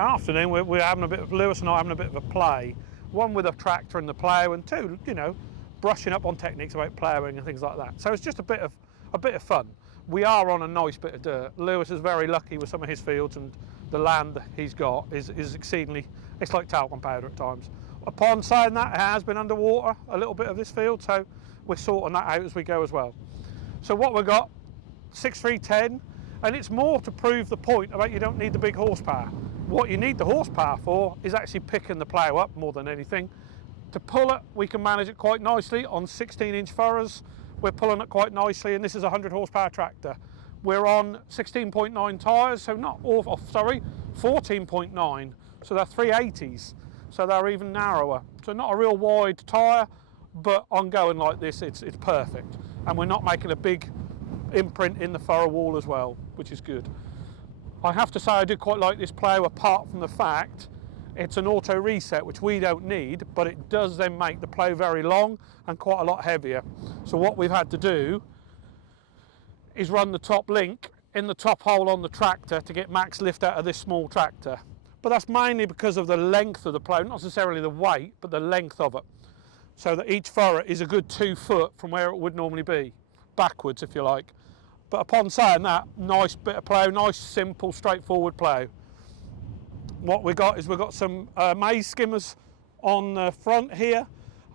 afternoon we're having a bit of, Lewis and I having a bit of a play. One with a tractor and the plough, and two, you know, brushing up on techniques about ploughing and things like that. So it's just a bit of fun. We are on a nice bit of dirt. Lewis is very lucky with some of his fields, and the land that he's got is exceedingly, it's like talcum powder at times. Upon saying that, it has been underwater a little bit of this field, so we're sorting that out as we go as well. So what we've got, 6.310, and it's more to prove the point about you don't need the big horsepower. What you need the horsepower for is actually picking the plough up more than anything. To pull it, we can manage it quite nicely on 16-inch furrows. We're pulling it quite nicely, and this is a 100 horsepower tractor. We're on 16.9 tyres, so not awful, sorry, 14.9, so they're 380s, so they're even narrower. So not a real wide tyre, but on going like this, it's perfect. And we're not making a big imprint in the furrow wall as well, which is good. I have to say I do quite like this plough, apart from the fact it's an auto reset, which we don't need, but it does then make the plough very long and quite a lot heavier. So what we've had to do is run the top link in the top hole on the tractor to get max lift out of this small tractor. But that's mainly because of the length of the plough, not necessarily the weight, but the length of it. So that each furrow is a good 2 foot from where it would normally be, backwards if you like. But upon saying that, nice bit of plough, nice simple straightforward plough. What we got is we've got some maize skimmers on the front here,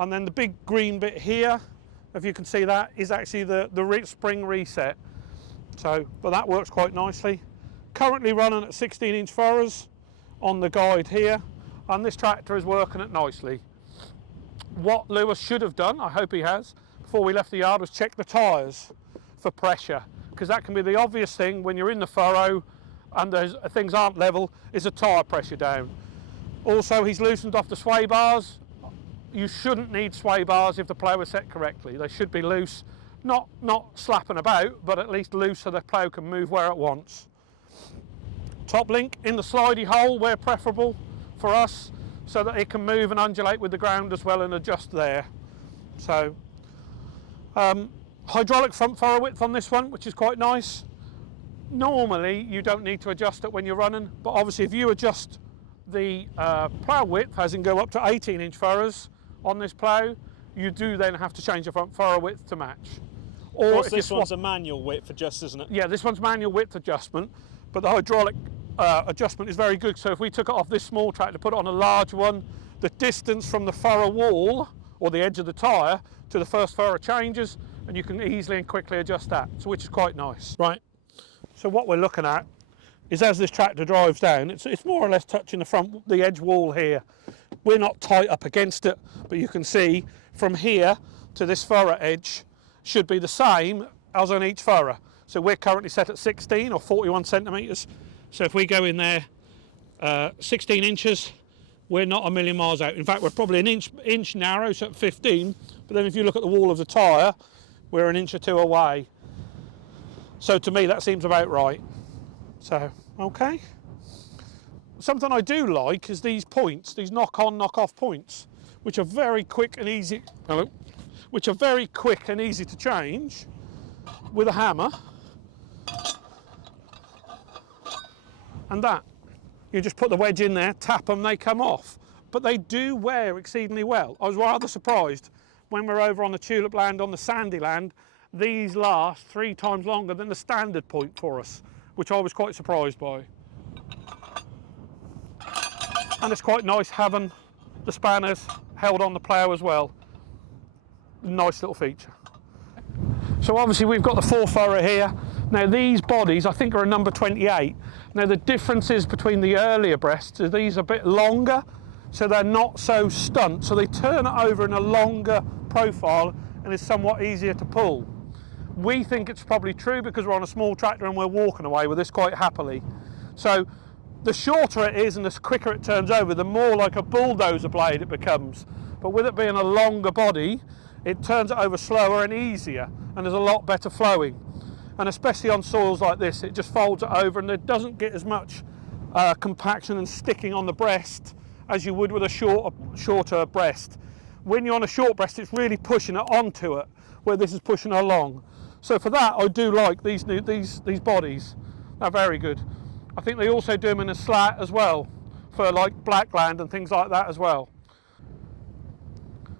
and then the big green bit here, if you can see that, is actually the spring reset. So, but that works quite nicely. Currently running at 16-inch furrows on the guide here, and this tractor is working it nicely. What Lewis should have done, I hope he has, before we left the yard, was check the tyres for pressure, because that can be the obvious thing when you're in the furrow and things aren't level, is a tyre pressure down. Also, he's loosened off the sway bars. You shouldn't need sway bars if the plough is set correctly. They should be loose, not slapping about, but at least loose so the plough can move where it wants. Top link in the slidey hole where preferable for us, so that it can move and undulate with the ground as well and adjust there. So, hydraulic front furrow width on this one, which is quite nice. Normally you don't need to adjust it when you're running, but obviously if you adjust the plough width, as in go up to 18-inch furrows on this plough, you do then have to change the front furrow width to match. Or if this one's a manual width adjust, isn't it? Yeah, this one's manual width adjustment, but the hydraulic adjustment is very good. So if we took it off this small tractor, put it on a large one, the distance from the furrow wall or the edge of the tyre to the first furrow changes, and you can easily and quickly adjust that, so which is quite nice. Right, so what we're looking at is as this tractor drives down, it's more or less touching the edge wall here. We're not tight up against it, but you can see from here to this furrow edge should be the same as on each furrow. So we're currently set at 16 or 41 centimetres. So if we go in there 16 inches, we're not a million miles out. In fact, we're probably an inch narrow, so at 15. But then if you look at the wall of the tyre, we're an inch or two away. So to me, that seems about right. So, okay. Something I do like is these points, these knock-on, knock-off points, which are very quick and easy. Which are very quick and easy to change with a hammer. And that, you just put the wedge in there, tap them, they come off. But they do wear exceedingly well. I was rather surprised when we're over on the tulip land, on the sandy land, these last 3 times longer than the standard point for us, which I was quite surprised by. And it's quite nice having the spanners held on the plough as well. Nice little feature. So obviously we've got the 4 furrow here. Now these bodies I think are a number 28. Now the differences between the earlier breasts is these are a bit longer, so they're not so stunt, so they turn it over in a longer profile and it's somewhat easier to pull. We think it's probably true because we're on a small tractor and we're walking away with this quite happily. So the shorter it is and the quicker it turns over, the more like a bulldozer blade it becomes. But with it being a longer body, it turns it over slower and easier, and there's a lot better flowing. And especially on soils like this, it just folds it over and it doesn't get as much compaction and sticking on the breast as you would with a shorter breast. When you're on a short breast, it's really pushing it onto it, where this is pushing it along. So for that, I do like these bodies. They're very good. I think they also do them in a slat as well. for like blackland and things like that as well.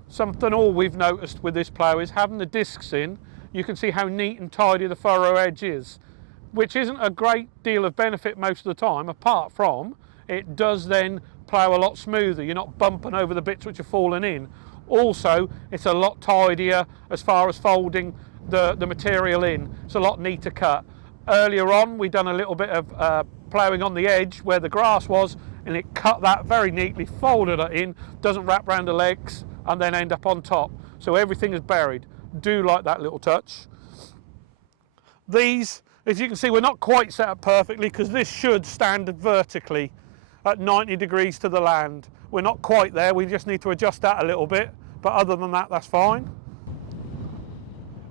Something all we've noticed with this plough is having the discs in, you can see how neat and tidy the furrow edge is, which isn't a great deal of benefit most of the time, apart from it does then plough a lot smoother. You're not bumping over the bits which are falling in. Also, it's a lot tidier as far as folding the material in. It's a lot neater cut. Earlier on, we've done a little bit of ploughing on the edge where the grass was, and it cut that very neatly, folded it in, doesn't wrap around the legs and then end up on top. So everything is buried. Do like that little touch. These, as you can see, we're not quite set up perfectly because this should stand vertically at 90 degrees to the land. We're not quite there, we just need to adjust that a little bit, but other than that, that's fine.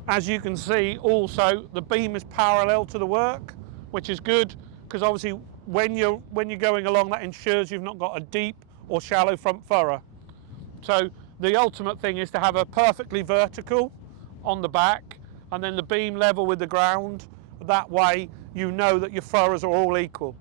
As you can see, also, the beam is parallel to the work, which is good, because obviously when you're going along, that ensures you've not got a deep or shallow front furrow. So the ultimate thing is to have a perfectly vertical on the back, and then the beam level with the ground. That way you know that your furrows are all equal.